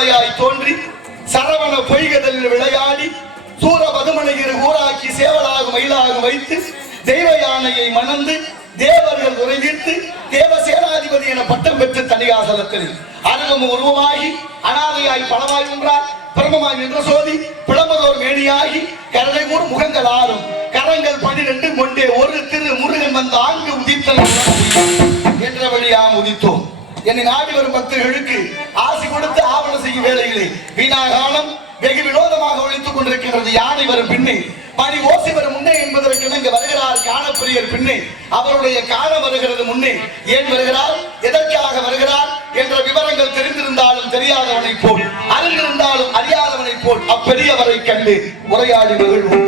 திருமலையாய் தோன்றி சரவண பொய்கதலில் விளையாடி சூர பதுமனையிரு ஊராக்கி சேவலாகும் மயிலாகும் வைத்து தெய்வ யானையை மணந்து தேவர்கள் உரைவித்து தேவசேனாதிபதி என பட்டம் பெற்று தனியாசலத்தில் அருவம் உருவமாகி அனாதையாய் பலமாய் ஒன்றாய் பிரமமாய் நின்ற சோதி பிளம்பதோர் மேனியாகி கரடைகூர் முகங்கள் ஆறும் கரங்கள் 12 கொண்டே ஒரு திரு முருகன் வந்த ஆங்கு உதித்தல் என்ற வழியாம் உதித்தோம். என்னை நாடி வரும் பக்தர்களுக்கு ஆசி கொடுத்து ஆவணம் செய்யும் வேளையிலே வீணாகாலம் வெகு வினோதமாக ஒழித்துக் கொண்டிருக்கிறது. யானை வரும் பின்னே பணி ஓசி வரும் முன்னே என்பதற்கு இங்கு வருகிறார் காணப்பிரியர் பின்னே அவருடைய காண வருகிறது முன்னே. ஏன் வருகிறார், எதற்காக வருகிறார் என்ற விவரங்கள் தெரிந்திருந்தாலும் தெரியாதவனை போல், அறிந்திருந்தாலும் அறியாதவனை போல் அப்பெரியவரை கண்டு உரையாடி மகிழ்வோம்.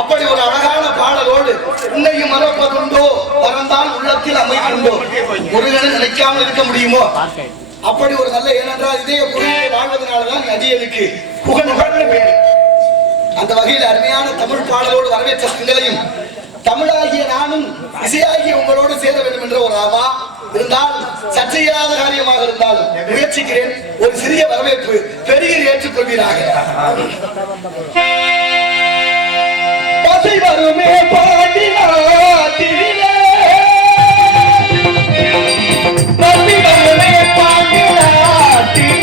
அப்படி ஒரு அழகான பாடலோடு உன்னையும் மறப்பதுண்டோ மறந்தால் உள்ளத்தில் அமைந்துண்டோ முருகனை நினைக்காமல் இருக்க முடியுமோ? அப்படி ஒரு நல்ல, ஏனென்றால் இதே குருவை வாழ்வதனால்தான் நதியலுக்கு புகழ்ந்து பேர். அந்த வகையில் அருமையான தமிழ் பாடலோடு வரவேற்ற சிங்களையும் தமிழாகிய நானும் இசையாகிய உங்களோடு சேர வேண்டும் என்ற ஒரு ஆவா இருந்தால் சற்று இயலாத காரியமாக இருந்தாலும் முயற்சிக்கிறேன். ஒரு சிறிய வரவேற்பு பெரிய ஏற்றுக்கொள்வீராக. பசை வருமே பாண்டினாத்திலே பசை வருமே பாண்டினாத்திலே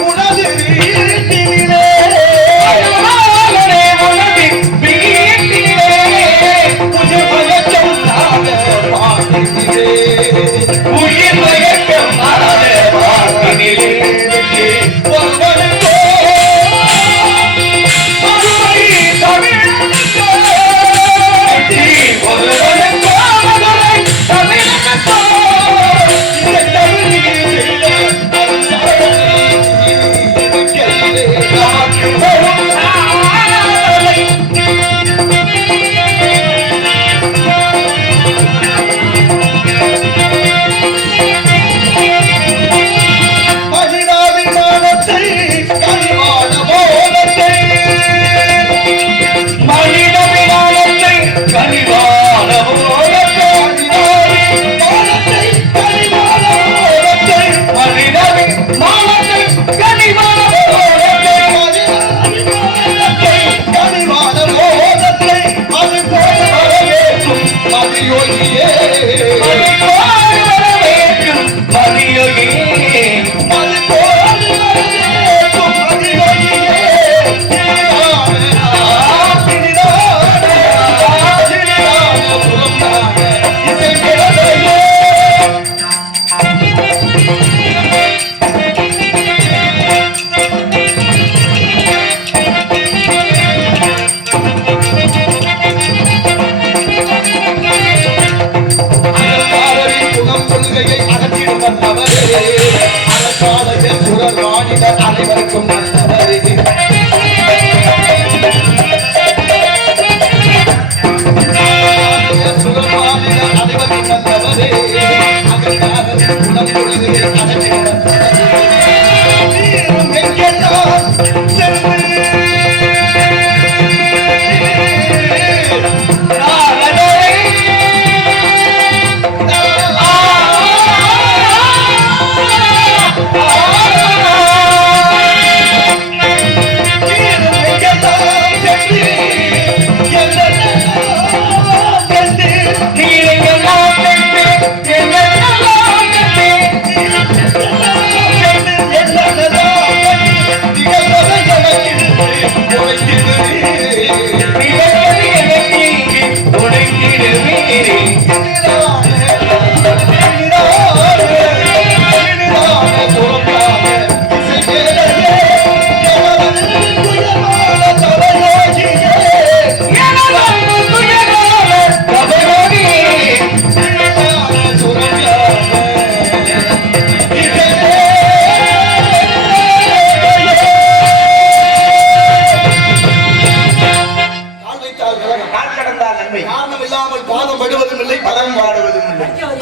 உனது அனைவருக்கும்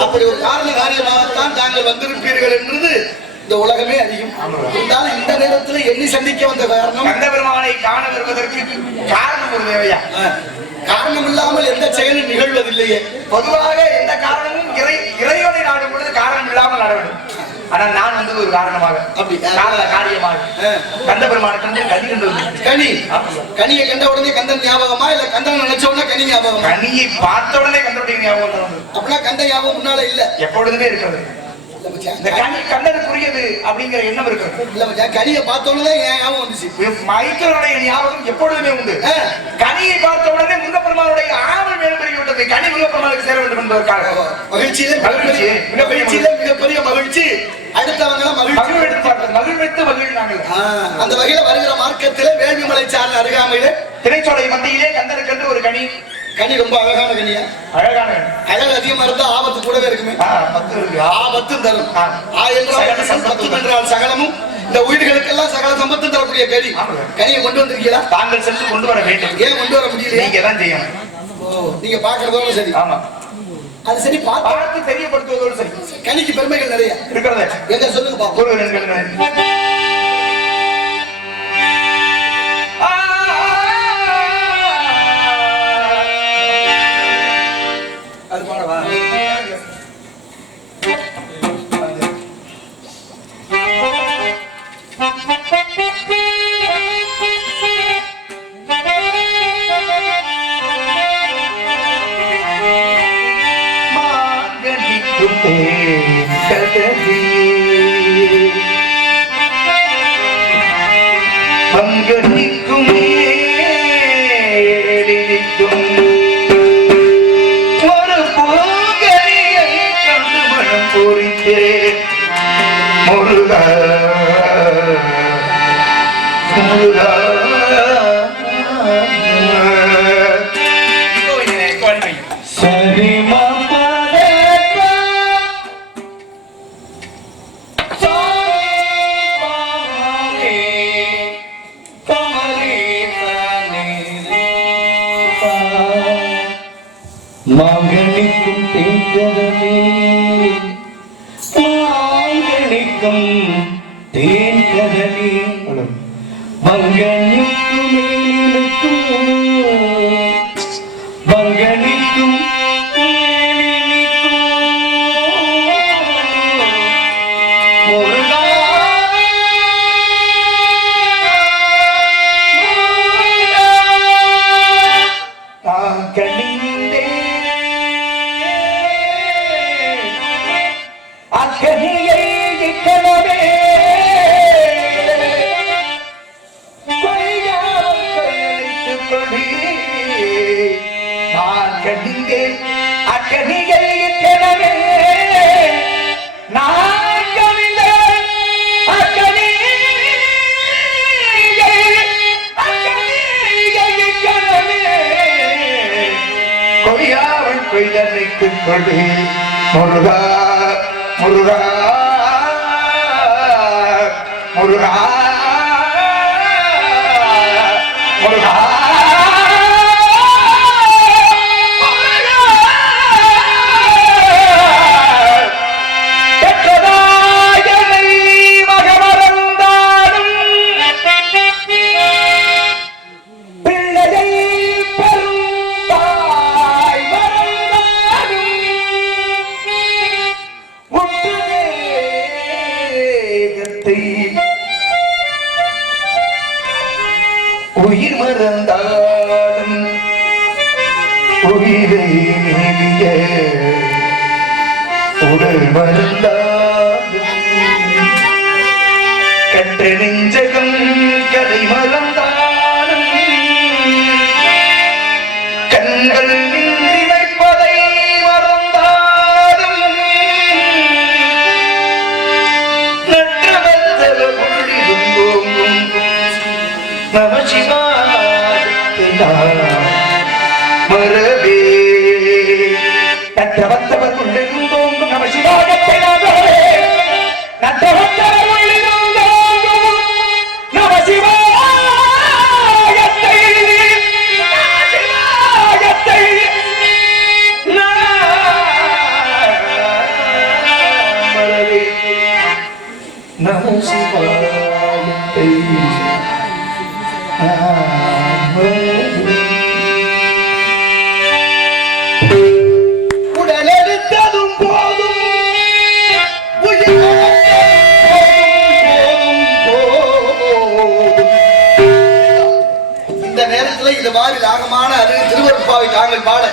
அப்படி ஒரு காரண காரியமாகத்தான் தாங்கள் வந்திருப்பீர்கள் என்றது இந்த உலகமே அறியும். இருந்தாலும் இந்த நேரத்தில் எண்ணி சந்திக்க வந்த காரணம் கந்த பெருமானை காண வருவதற்கு காரணம் ஒரு தேவையா? காரணம் இல்லாமல் எந்த செயலும் நிகழ்வதில்லையே. பொதுவாக எந்த காரணமும் இறைவனை நாடும் பொழுது காரணம் இல்லாமல் நட வேண்டும். ஆனால் நான் வந்து ஒரு காரணமாக அப்படி காரியமாக கந்த பெருமானுக்கு வந்து கனி கண்டு கனி கனியை கண்ட உடனே கந்தன் ஞாபகமா இல்ல கந்தன் நினைச்ச உடனே கனி ஞாபகம்? கனியை பார்த்த உடனே கந்தனுடைய ஞாபகம். அப்படின்னா கந்த ஞாபகம் முன்னால இல்ல, எப்பொழுதுமே இருக்கிறது. இந்த கனி கந்தனுக்குரியது அப்படிங்கிற எண்ணம் இருக்கிறது. இல்ல மச்சான், கனியை பார்த்த உடனே ஞாபகம் வந்துச்சு. மைக்கேலுடைய ஞாபகம் எப்பொழுதுமே உண்டு. கனியை பார்த்த உடனே முருகப்பெருமானுடைய ஆவல் மேலும் விட்டது. கனி முருகப்பெருமானுக்கு சேர வேண்டும் என்பதற்காக மகிழ்ச்சியிலே மிகப்பெரிய மகிழ்ச்சி. அடுத்தவங்க மகிழ்வித்து மகிழ்ந்தாங்க. அந்த வகையில வருகிற மார்க்கத்திலே வேள்விமலை சார்ந்த அருகாமையில திரைச்சோலை மத்தியிலே கந்தனுக்கு ஒரு கனி. கனி ரொம்ப அழகான கனியா? அழகான அழகு அதிகமா இருந்தா ஆபத்து கூடவே இருக்குமே. ஆபத்தும் தரும். என்றால் சகலமும் இந்த உயிர்களுக்கெல்லாம் சகல சம்பத்தும் தரக்கூடிய கனி. கனியை கொண்டு வந்திருக்கீங்களா? தாங்கள் சென்று கொண்டு வர வேண்டும். ஏன் கொண்டு வர முடியல? நீங்க தான் செய்யணும். நீங்க பாக்குறதோட சரி. ஆமா, அது சரி. பார்த்து தெரியப்படுத்துவதோடு சரி. கனிக்கு பெருமைகள் நிறைய இருக்கிறது. எங்க சொல்லுங்க பாப்போம். அது பாடவா? பங்கனிக்கும் ஒரு பூங்கரியை கண்டு மனம் பொறித்தே முருகா முருகா Come on. மாங்கனிக்கும் தேன்கதவே மாங்கனிக்கும் தேன்கதவே மங்கனிக்கும் மேலிருக்கும் மங்கனிக்கும் முருகா முருகா முருகா முருகா உயிர் மறந்தாலும் உயிரை மேவிய உடல் மறந்தாலும் கட்ட நெஞ்சகம் கதை மறந்தாலும் கண்கள் நின்றி வைப்பதை மறந்தாலும் நற்றவத்தல உள்ளிருந்தோம் நம மரபே நற்றவத்தவர் உள்ளிருந்தோம் நம சிவாயத்தை நற்றவத்தவர் உள்ளிருந்தோம் நம சிவாயத்தை மரபே நம சிவாயத்தை உடலெடுத்ததும் போதும் இந்த நேரத்தில் இந்த மாதிரி ராகமான அது திருவருட்பாவை தாங்கள் பாட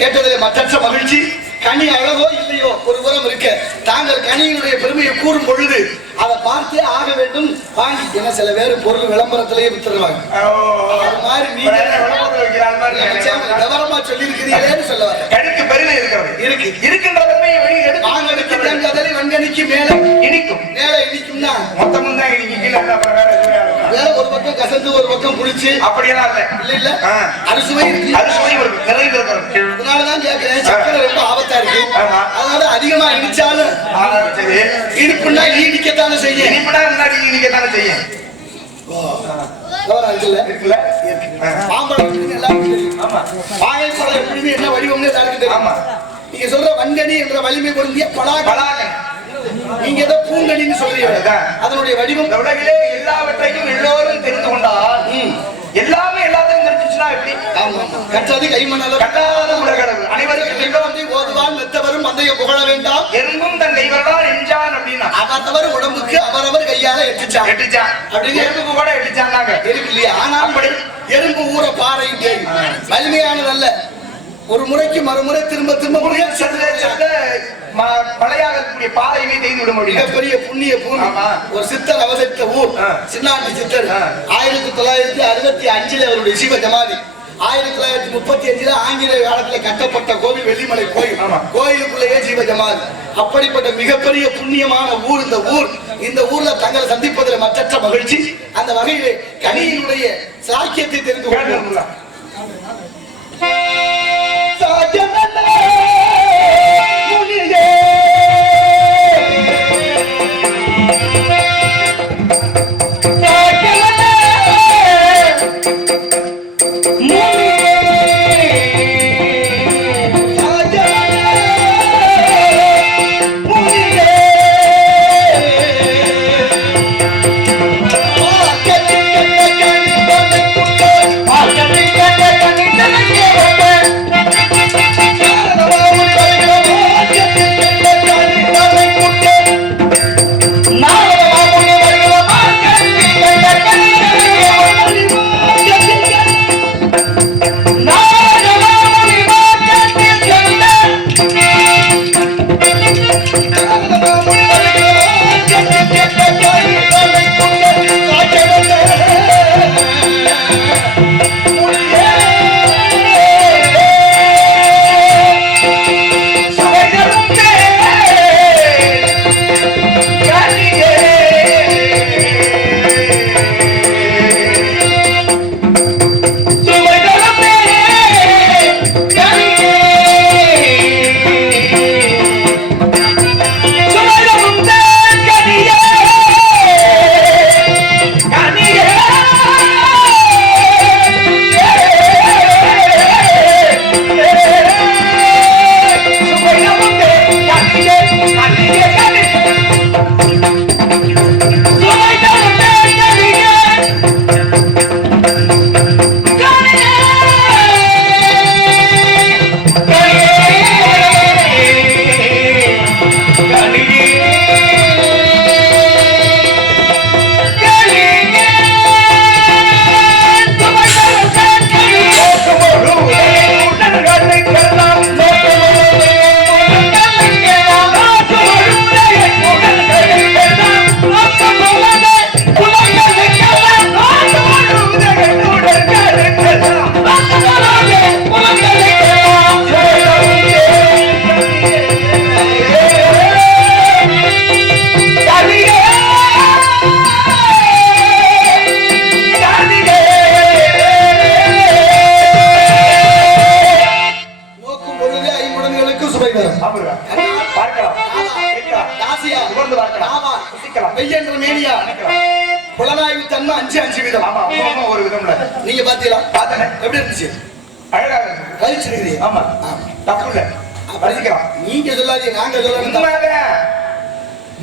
கேட்டதிலே மற்றற்ற மகிழ்ச்சி. கனி அழகோ இல்லையோ ஒரு புறம் இருக்க தாங்கள் கனியினுடைய பெருமையை கூறும் பொழுது அதை பார்த்தே ஆக வேண்டும். வாங்கி என்ன சில பேர் பொருள் விளம்பரத்திலேயே வித்துருவாங்க. அது மாதிரி நீங்க விவரமா சொல்லி இருக்கிறீங்களேன்னு சொல்ல வர கணிக்கு பெருமை இருக்கிறது இருக்கு இருக்கின்ற பெருமையை வெளியே எடுத்து வாங்கடிக்கு தேங்காதலை வங்கனிக்கு மேல இனிக்கும் மேல இனிக்கும்னா மொத்தமும் தான் இனிக்கு கீழே வேற ஒரு பக்கம் கசந்து ஒரு பக்கம் புளிச்சு அப்படியெல்லாம் இல்ல இல்ல அறுசுவை இருக்கு அறுசுவை நிறைய இருக்கிறது. அதனாலதான் கேட்கிறேன் சக்கரை ரொம்ப ஆபத்தா இருக்கு. அதனால அதிகமா இனிச்சாலும் இனிப்புன்னா இனிக்கத்தானே செய்யும் இனிப்புனா முன்னாடி இனிக்கத்தானே செய்யும். என்ன வடிவம்னு எல்லாருக்கும் தெரியும். நீங்க சொல்ற வங்கனி என்ற வலிமை பொருந்திய பலாகன் நீங்க ஏதோ பூங்கனின்னு சொல்றீங்க. அதனுடைய வடிவம் உலகிலே எல்லாவற்றையும் எல்லோரும் தெரிந்து கொண்டால் எல்லாமே எல்லாத்தையும் தெரிஞ்சுச்சுன்னா எப்படி? கற்றது கைமணல கட்டாத உலகளவு அனைவருக்கும் ஓதுவான் மெத்தவரும் மந்தைய புகழ வேண்டாம் எறும்பும் தன் கைவரலால் எஞ்சான் அப்படின்னா அவரவர் உடம்புக்கு அவரவர் கையால எட்டுச்சான் அப்படின்னு எறும்புக்கு கூட எட்டுச்சாங்க இருக்கு இல்லையா? ஆனா அப்படி எறும்பு ஊற பாறையும் தேடி வலிமையானதல்ல. ஒரு முறைக்கு மறுமுறை திரும்ப திரும்ப மழையாக இருக்கக்கூடிய பாறையுமே தேய்ந்து விட முடியும். பெரிய புண்ணிய பூமி. ஒரு சித்தர் அவதரித்த ஊர் சின்னாண்டி சித்தர் 1965 அவருடைய சிவ ஜமாதி 1935 ஆங்கிலேய காலத்துல கட்டப்பட்ட கோவில் வெள்ளிமலை கோயில். கோயிலுக்குள்ளேயே ஜீவ ஜமாதி. அப்படிப்பட்ட மிகப்பெரிய புண்ணியமான ஊர் இந்த ஊர். இந்த ஊர்ல தங்களை சந்திப்பதில் மற்றற்ற மகிழ்ச்சி. அந்த வகையிலே கனியினுடைய சாக்கியத்தை தெரிந்து கொள்ளுங்களா? 5 விதம். ஆமா அம்மா ஒரு விதம்ல. நீங்க பாத்தீங்களா? பார்த்தனே. எப்படி இருந்துச்சு? அழகா இருக்கு. ரசிச்சிருக்கீங்க? ஆமா தப்பு இல்ல. ரசிக்கலாம். நீங்க சொல்லாதீங்க, நாங்க சொல்லணும்.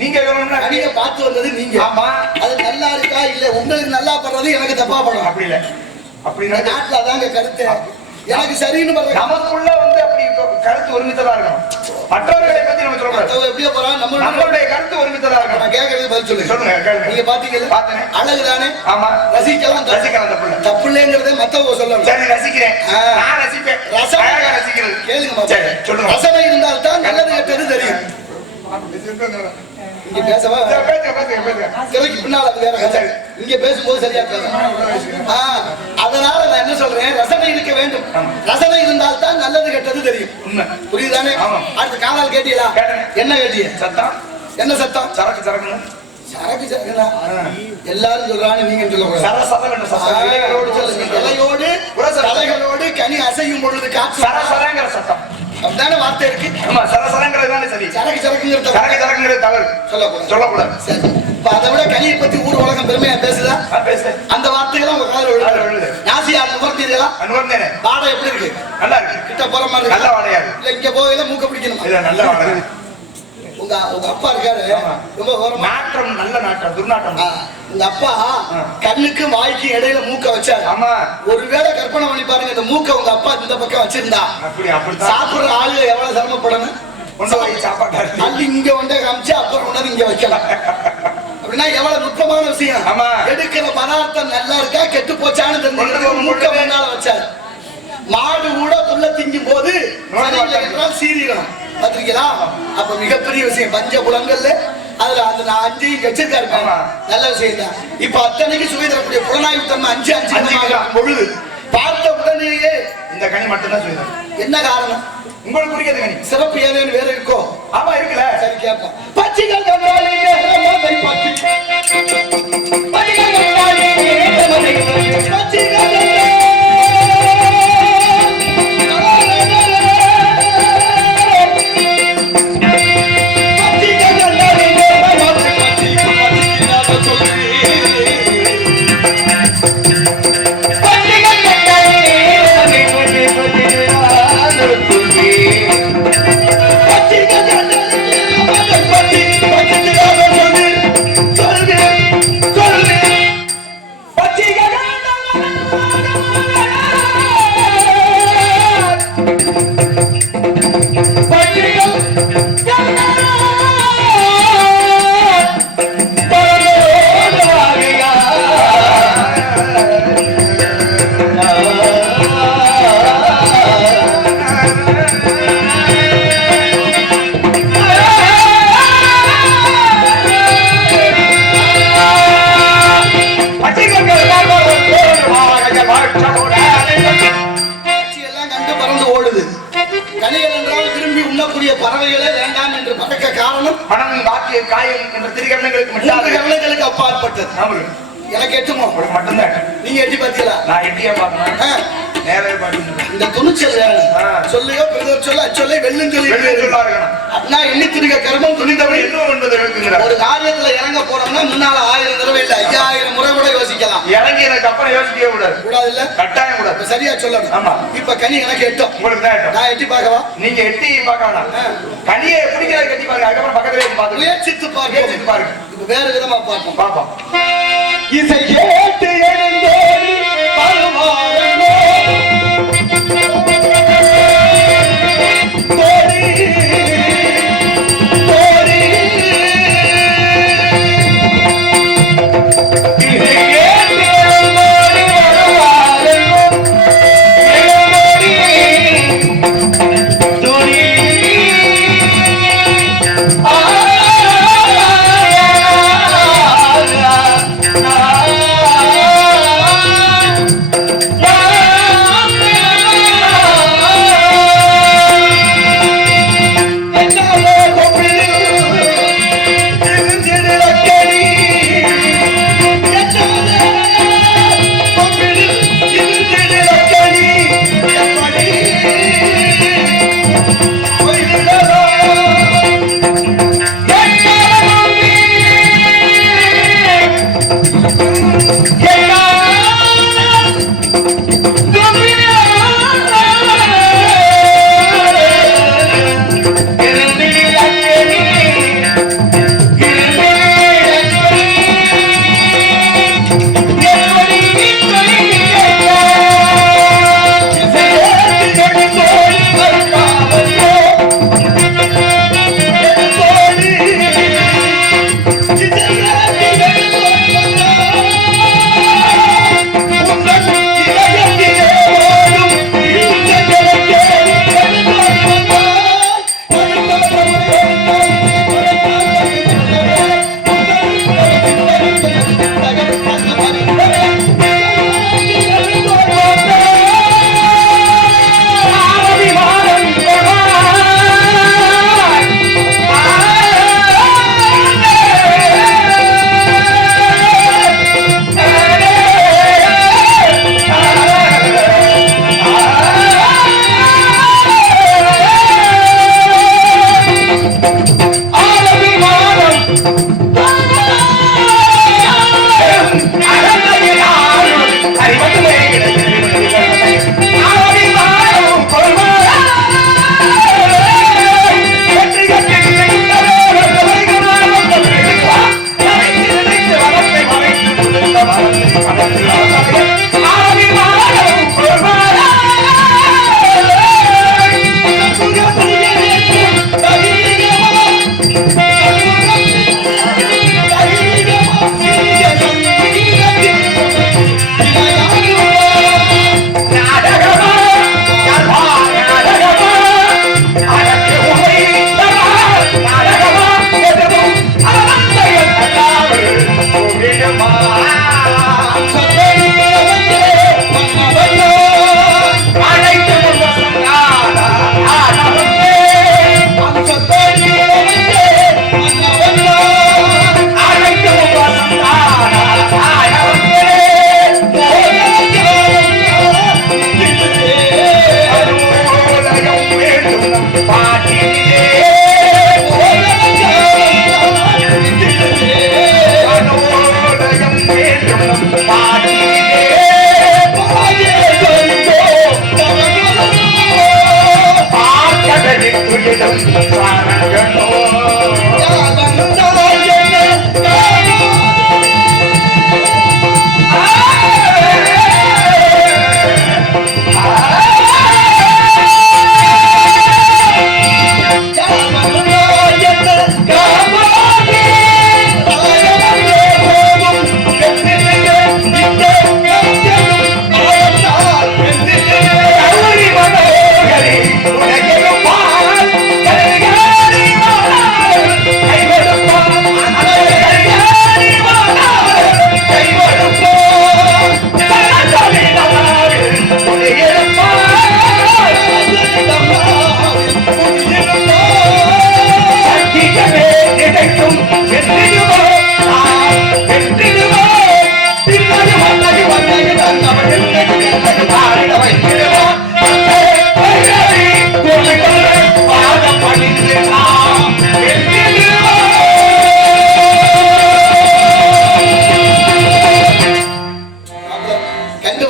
நீங்க சொல்லணும்னா நீங்க பார்த்து வந்தது நீங்க. ஆமா. அது நல்லா இருக்கா இல்ல உங்களுக்கு நல்லா பண்றது எனக்கு தப்பா படும். அப்படி இல்ல. அப்படி நாட்டுல அதாங்க கருத்து. எனக்கு சரின்னு பண்ற நமக்குள்ள வந்து அப்படி கருத்து ஒருமித்ததா இருக்கணும். மற்றவர்களை பத்தி நம்ம சொல்லக்கூடாது. எப்படியே போறோம் நம்மளுடைய கருத்து ஒருமித்ததா இருக்கணும். நான் கேட்கறது பதில் சொல்லுங்க. சொல்லுங்க. நீங்க பாத்தீங்கல்ல? பார்த்தனே. அழகு தானே? ஆமா. ரசிக்கலாம் தப்பு இல்ல. தப்பு இல்லைங்கிறதே மத்தவங்க சொல்லணும். சரி ரசிக்கிறேன். நான் ரசிப்பேன். அழகா ரசிக்கிறது. கேளுங்க. சரி சொல்லுங்க. ரசனை இருந்தால் தான் நல்லது கெட்டது தெரியும். இங்க பேசவா? திரைக்கு பின்னால வேற கதை. இங்க பேசும்போது சரியா பேசணும். அதனால நான் என்ன சொல்றேன், ரசனை இருக்க வேண்டும். ரசனை இருந்தால் தான் நல்லது கெட்டது தெரியும். புரியுதானே? அடுத்து காலால் கேட்டீங்களா? என்ன கேட்டீங்க? சத்தம். என்ன சத்தம்? சரக்கு சரக்குன்னு. சரக்கு சரக்குனா எல்லாரும் சொல்றாங்க, நீங்க சொல்லக்கூடாது. இலையோடு கனி அசையும் பொழுது காற்று சரசரங்கிற சத்தம் அப்படிதானே வார்த்தை இருக்கு. ஆமா சரசரங்கிறது தானே சரி. சரக்கு சரக்குங்கிறது சரக்குங்கிறது தவறு. சொல்லக்கூடாது. சரி. இப்ப அதை விட கனியை பத்தி ஊர் உலகம் பெருமையா பேசுதா? பேசு. அந்த வார்த்தைகள் உங்க காதுல விழுது. நாசியா நுகர்ந்தீங்களா? நுகர்ந்தேனே. வாடை எப்படி இருக்கு? நல்லா இருக்கு. கிட்ட போற மாதிரி இருக்கு. நல்ல வாடையா இருக்கு. இல்ல இங்க போகையில மூக்க பிடிக்கணும். இல்ல நல்ல வாடை. உங்க அப்பா இருக்காரு, ரொம்ப நாற்றம், நல்ல நாற்றம், துர்நாற்றம். உங்க அப்பா கண்ணுக்கு வாய்க்கு இடையில மூக்க வச்சாரு. ஆமா. ஒருவேளை கற்பனை பண்ணி பாருங்க, இந்த மூக்க உங்க அப்பா இந்த பக்கம் வச்சிருந்தா சாப்பிடுற ஆளு எவ்வளவு சிரமப்படணும். சாப்பாடு இங்க ஒன்றே காமிச்சு அப்புறம் கொண்டாந்து இங்க வைக்கலாம். அப்படின்னா எவ்வளவு நுட்பமான விஷயம். ஆமா. எடுக்கிற பதார்த்தம் நல்லா இருக்கா கெட்டு போச்சான்னு தெரிஞ்சு மூக்க முன்னால வச்சாரு. மாடு கூட புல்ல திங்கும் போது சீரிடணும். பாத்திருக்கீங்களா? அப்ப மிகப்பெரிய விஷயம். பஞ்ச புலங்கள்ல அதுல அந்த 5 வச்சிருக்காரு. நல்ல விஷயம் தான். இப்ப அத்தனைக்கு சுவை தரக்கூடிய புலனாய்வு தன்மை 5 பொழுது பார்த்த உடனேயே இந்த கனி மட்டும்தான் சுவை தரும். என்ன காரணம்? உங்களுக்கு பிடிக்காத கனி சிறப்பு ஏதேன்னு வேற இருக்கோ? ஆமா இருக்குல்ல. சரி கேட்போம். பச்சிகள் கண்டாலே மதை பச்சி பச்சிகள் கண்டாலே மதை பச்சிகள் பறவைகளே வேண்டாம் என்று பறக்க காரணம் மனம், வாக்கு, காயம் என்ற திரிகரணங்களுக்கு அப்பாற்பட்டது. எனக்கு எட்டுமோ மட்டும்தான். நீங்க எட்டி பாத்தீங்களா? நான் எட்டியா பாக்கணும். நேரே பாத்தீங்க. இந்த துணிச்சல் சொல்லியோ பெருதர் சொல்ல அச்சொல்லை வெல்லும் சொல்லி அப்படின்னா எண்ணி திரிக கர்மம் துணிந்தவரை இன்னும் என்பது இருக்குங்கிறார். ஒரு காரியத்துல இறங்க போறோம்னா முன்னால 1000 தடவை இல்ல 5000 முறை கூட யோசிக்கலாம். இறங்கி எனக்கு அப்புறம் யோசிக்கவே கூடாது இல்ல? கட்டாயம் கூடாது. சரியா சொல்லணும். ஆமா. இப்ப கனி எனக்கு எட்டும். உங்களுக்கு தான் எட்டும். நான் எட்டி பார்க்கவா? நீங்க எட்டி பார்க்க வேணாம். கனியை எப்படிங்கிறத எட்டி பாருங்க. அதுக்கப்புறம் பக்கத்துல பார்த்து முயற்சித்து பாருங்க. இப்ப வேற விதமா பார்ப்போம். இசை கேட்டு எழுந்தோடி பருவாரோ தோடி தோடி இசை கேட்டு எழுந்தோடி பருவாரோ தோடி ஆ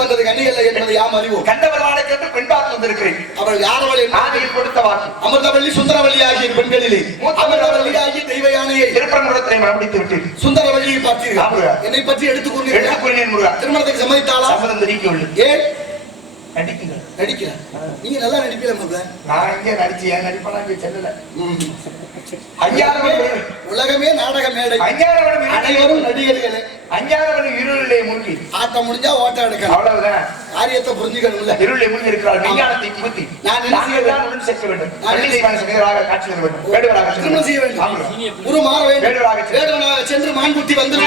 என்பது கண்ணி அல்ல என்பதை யாம் அறிவோம். கண்டவர்வானை கேட்டு பெண் பார்த்து வந்திருக்கிறேன். அவள் யாரவள் என்று ஆதியில் கொடுத்த வாக்கு அமிர்தவள்ளி சுந்தரவள்ளி ஆகிய பெண்களிலே அமிர்தவள்ளி ஆகிய தெய்வ யானையை திருப்பரங்குன்றத்தை மரபிடித்து விட்டு சுந்தரவள்ளியை பார்த்தீர்கள். ஆமாங்க. என்னை பற்றி எடுத்துக் கூறினீர்கள். எடுத்துக்கொள்கிறேன் முருகா. திருமணத்துக்கு சம்மதித்தாளா? சம்மதம் தெரிவிக்கவில்லை. ஏன் நடிக்கிறேன். நடிக்கிறேன்? நீங்க நல்லா நடிப்பீல முதல்ல. நான் இங்கே நடிச்சு ஏன் நடிப்பேன் இங்கே செல்லல. ஐயாயிரம் உலகமே நாடக மேடை. அனைவரும் நடிகர்களே. 5000 இருளிலே மூழ்கி ஆட்டம் முடிஞ்சா ஓட்டம் எடுக்கணும். அவ்வளவுதான். காரியத்தை புரிஞ்சுக்கணும்ல. இருளிலே மூழ்கி இருக்கிறார். விஞ்ஞானத்தை புகுத்தி நாங்கள் தான் உடன் சேர்க்க வேண்டும். பள்ளி சிவான சமயராக காட்சி தர வேண்டும். வேடுவராக திருமணம் செய்ய வேண்டும். குரு மாற வேண்டும். வேடுவனாக சென்று மான்குட்டி வந்து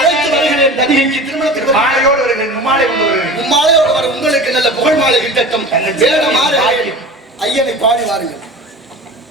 அழைத்து வருகிறேன். தனிகைக்கு திருமணத்துக்கு மாலையோடு வருகிறேன். மும்மாலை கொண்டு வருகிறேன். மும்மாலையோடு வர உங்களுக்கு நல்ல புகழ் மாலை கிட்டட்டும். வேட மாற ஐயனை பாடி வாருங்கள்.